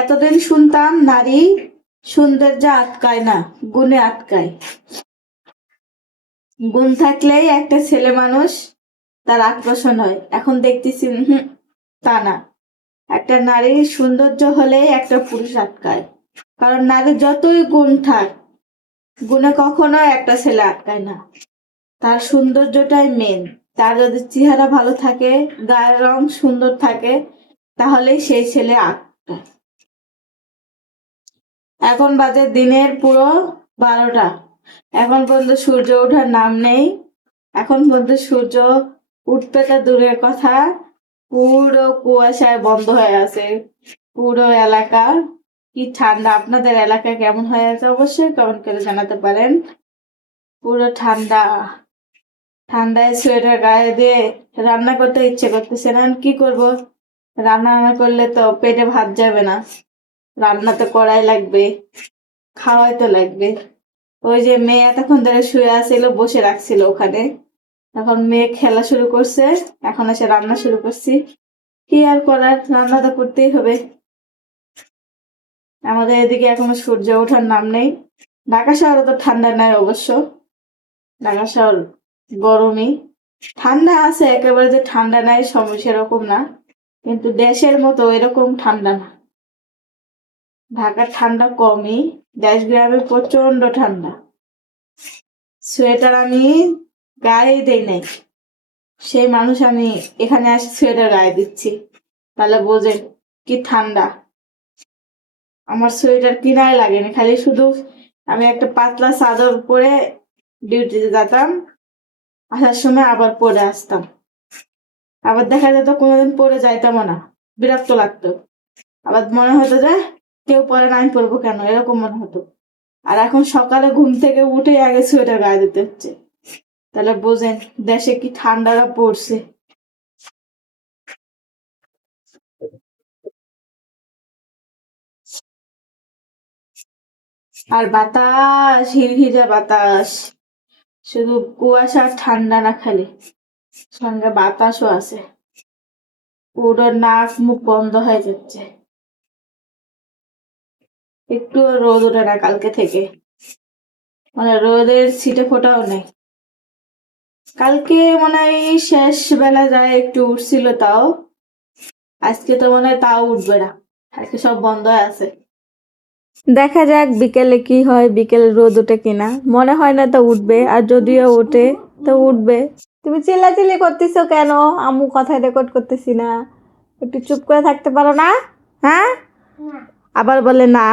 এতদিন শুনতাম নারী সৌন্দর্য আটকায় না, গুণে আটকায়। গুণ থাকলেই একটা ছেলে মানুষ তার আকর্ষণ হয়। এখন দেখতেছি তা না, একটা নারীর সৌন্দর্য হলেই একটা পুরুষ আটকায়। কারণ নারীর যতই গুণ থাক, গুণে কখনো একটা ছেলে আটকায় না। তার সৌন্দর্যটাই মেন। তার যদি চেহারা ভালো থাকে, গায়ের রং সুন্দর থাকে, তাহলেই সেই ছেলে আটকায়। এখন বাজে দিনের পুরো 12টা। এখন পর্যন্ত সূর্য ওঠার নাম নেই। এখন পর্যন্ত সূর্য উঠবে তো দূরের কথা, পুরো কুয়াশায় বন্ধ হয়ে আছে পুরো এলাকা। কি ঠান্ডা! আপনাদের এলাকা কেমন হয়ে আছে অবশ্যই কমেন্ট করে জানাতে পারেন। পুরো ঠান্ডা, ঠান্ডায় সোয়েটার গায়ে দিয়ে রান্না করতে ইচ্ছে করতেছে না। কি করব? রান্না না করলে তো পেটে ভাত যাবে না, রান্না তো করাই লাগবে, খাওয়াই তো লাগবে। ওই যে মেয়ে এতক্ষণ ধরে শুয়ে আছিল, বসে রাখছিল ওখানে, এখন মেয়ে খেলা শুরু করছে, এখন এসে রান্না শুরু করছি। কি আর করার, রান্না তো করতেই হবে। আমাদের এদিকে এখনো সূর্য ওঠার নাম নেই। ঢাকা শহরে তো ঠান্ডা নাই অবশ্য, ঢাকা শহর গরমই। ঠান্ডা আছে, একেবারে যে ঠান্ডা নাই সেরকম না, কিন্তু দেশের মতো এরকম ঠান্ডা না। ঢাকার ঠান্ডা কমই, দেশ গ্রামে প্রচন্ড ঠান্ডা। সোয়েটার আমি গায়ে দেই নাই, সেই মানুষ আমি এখানে আসি সোয়েটার গায়ে দিচ্ছি, তাহলে বোঝেন কি ঠান্ডা। আমার সোয়েটার কিনাই লাগেনি, খালি শুধু আমি একটা পাতলা চাদর পরে ডিউটিতে যেতাম, আসার সময় আবার পরে আসতাম। আবার দেখা যেত কোনোদিন পরে যাইতামও না, বিরক্ত লাগতো। আবার মনে হতো যে কেউ পরে না, আমি পরবো কেন, এরকম মনে হতো। আর এখন সকালে ঘুম থেকে উঠে আগে সোয়েটার গায়ে দিতে হচ্ছে, তাহলে বোঝেন দেশে কি ঠান্ডাটা পড়ছে। আর বাতাস, হিরহিরে বাতাস, শুধু কুয়াশা আর ঠান্ডা না, খালি সঙ্গে বাতাসও আছে। পুরো নাক মুখ বন্ধ হয়ে যাচ্ছে, একটু রোদ ওঠে না কালকে থেকে, মানে রোদের ছিটে ফোটাও নেই। কালকে মনে হয় শেষ বেলা যায় একটু উঠছিল, তাও আজকে তো মনে হয় তাও উঠবে না, আজকে সব বন্ধ হয়ে আছে। দেখা যাক বিকেলে কি হয়, বিকেলে রোদ ওঠে কিনা। মনে হয় না তো উঠবে, আর যদিও ওঠে তো উঠবে। তুমি চিল্লাচিল্লি করতেছো কেন? আম্মু কথা রেকর্ড করতেছি না, একটু চুপ করে থাকতে পারো না? হ্যাঁ, আবার বলে না।